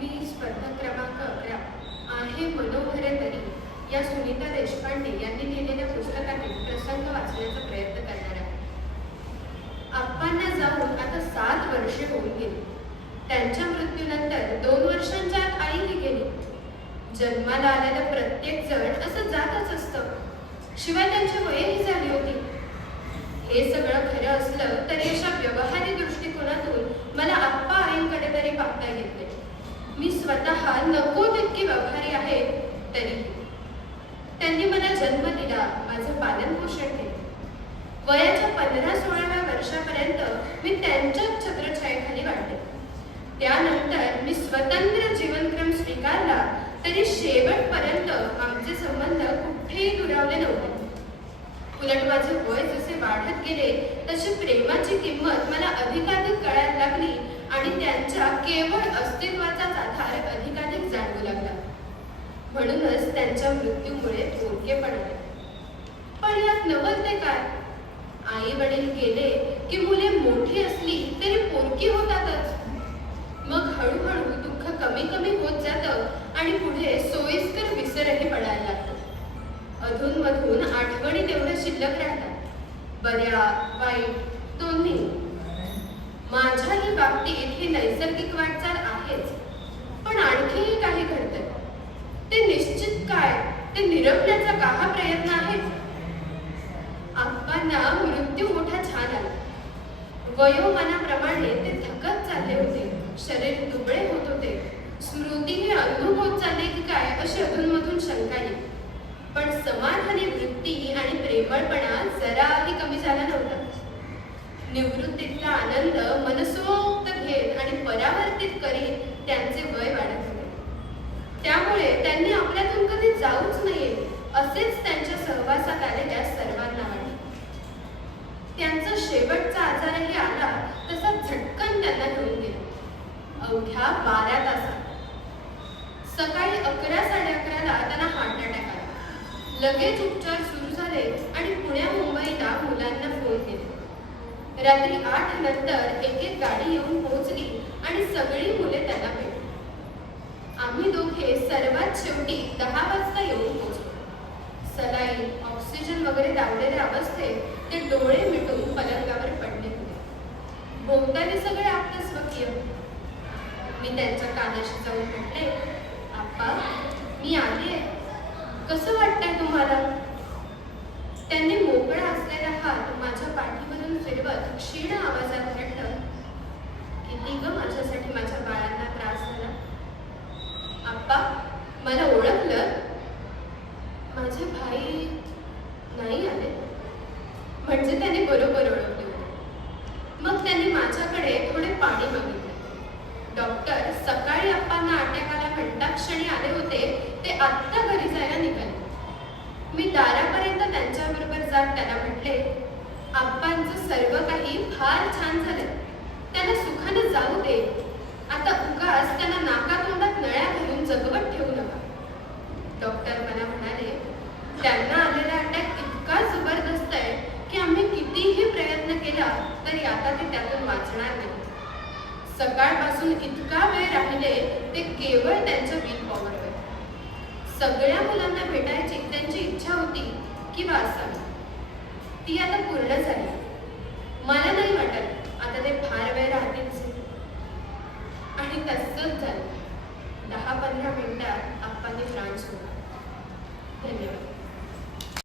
मी स्पर्धा क्रमांक अकरा आहे मनोहरे तरी या सुनीता देशपांडे यांनी लिहिलेल्या पुस्तकातील प्रसंग वाचण्याचा प्रयत्न करणार आहे. आप्पांना जाऊन आता सात वर्षे होऊन गेली. त्यांच्या मृत्यूनंतर दोन वर्षांच्या आत आईही गेली. जन्माला आलेलं प्रत्येक जण असं जातच असतं. शिवाय त्यांची वयही झाली होती. हे सगळं खरं असलं तरी अशा व्यवहारी दृष्टिकोनातून मला आप्पा आईंकडे तरी पाहता येत नाही. मी स्वतः नको तितकी व्यवहारी आहे तरी. त्यांनी मला जन्म दिला माझं पालन पोषण केलं. वयाच्या पंधरा सोळाव्या वर्षापर्यंत मी त्यांच्याच छत्रछायेखाली वाढले. त्यानंतर मी स्वतंत्र जीवनक्रम स्वीकारला तरी शेवटपर्यंत आमचे संबंध कुठेही दुरावले नव्हते. उलट माझे वय जसे वाढत गेले तशी प्रेमाची किंमत मला अधिकाधिक कळायला लागली आणि त्यांच्या केवळ अस्तित्वाचाच आधार अधिकाधिक जाणवू लागला. म्हणूनच त्यांच्या मृत्यूमुळे थोडके पडले पण यात नवल ते काय? आई वडील गेले की मुले मोठी असली तरी पोरकी होतातच. मग हळूहळू दुःख कमी कमी होत जातं आणि पुढे सोयीस्कर विसरही पडायला लागतो. अधूनमधून आठवणी तेवढ्या शिल्लक राहतात. बऱ्या वाईट दोन्ही. माझ्याही बाबतीत ही नैसर्गिक वाटचाल आहेच पण आणखीही काही घडत ते निश्चित काय? ते निरपण्याचा का हा प्रयत्न आहे? आप्पांना मृत्यू मोठा छान आला वयोमानाप्रमाणे ते थकत चालले होते. शरीर दुबळे होत होते. स्मृतीही अंधू होत चालले की काय अशी अधूनमधून शंका येईल. पण समाधानी वृत्ती आणि प्रेमळपणा जराही कमी झाला नव्हता निवृत्तीतला आनंद मनसोक्त घेत आणि परावर्तित करीत त्यांचे वय वाढत होते त्यामुळे त्यांनी आपल्यातून कधी जाऊच नये असेच त्यांच्या सहवासात आलेल्या सर्वांना वाटले. त्यांचा शेवटचा आजारही आला तसा झटकन त्यांना घेऊन गेला. अवघ्या बारा तासात. सकाळी अकरा साडे अकराला त्यांना हार्ट अटॅक आला. लगेच उपचार सुरू झाले आणि पुण्या मुंबईला मुलांना रात्री आठ नंतर एक एक गाडी येऊन पोहोचली आणि सगळी मुले त्यांना भेटली. आम्ही दोघे सर्वात शेवटी दहा वाजता येऊन पोहोचलो. सलाईन ऑक्सिजन वगैरे लावलेल्या अवस्थेत ते डोळे मिटून पलंगावर पडले. होते भोवताली सगळे आपले स्वकीय. मी त्यांच्या कानाशी जाऊन म्हटले आप्पा मी आली आहे कसं वाटतंय तुम्हाला? हात माझ्या पाठीवरून फिरवत क्षीण आवाजात म्हटलं किती ग माझ्यासाठी माझ्या बाळांना त्रास झाला. आप्पा मला ओळखलं. माझे भाई नाही आले. म्हणजे त्याने बरोबर ओळखले. मग त्यांनी माझ्याकडे थोडे पाणी मागितले. डॉक्टर सकाळी आप्पांना अटॅकाला घंटा क्षणी आले होते. ते आत्ता घरी जायला निघाले मी दारापर्यंत त्यांच्याबरोबर जात त्यांना म्हटले आप्पांचं सर्व काही फार छान झालं. त्यांना सुखाने जाऊ दे. आता उगाच त्यांना नाकातोंडात नळ्या घालून जगवत ठेवू नका. डॉक्टर मला म्हणाले त्यांना आलेला अटॅक इतका जबरदस्त आहे की आम्ही कितीही प्रयत्न केला तरी आता ते त्यातून वाचणार नाही. सकाळपासून इतका वेळ राहिले ते केवळ त्यांच्या विल पॉवरवर सगळ्या मुलांना भेटायची त्यांची इच्छा होती किंवा असावी ती आता पूर्ण झाली. in the Sultan, the Habanarim, the Afanin Ransu. Thank you.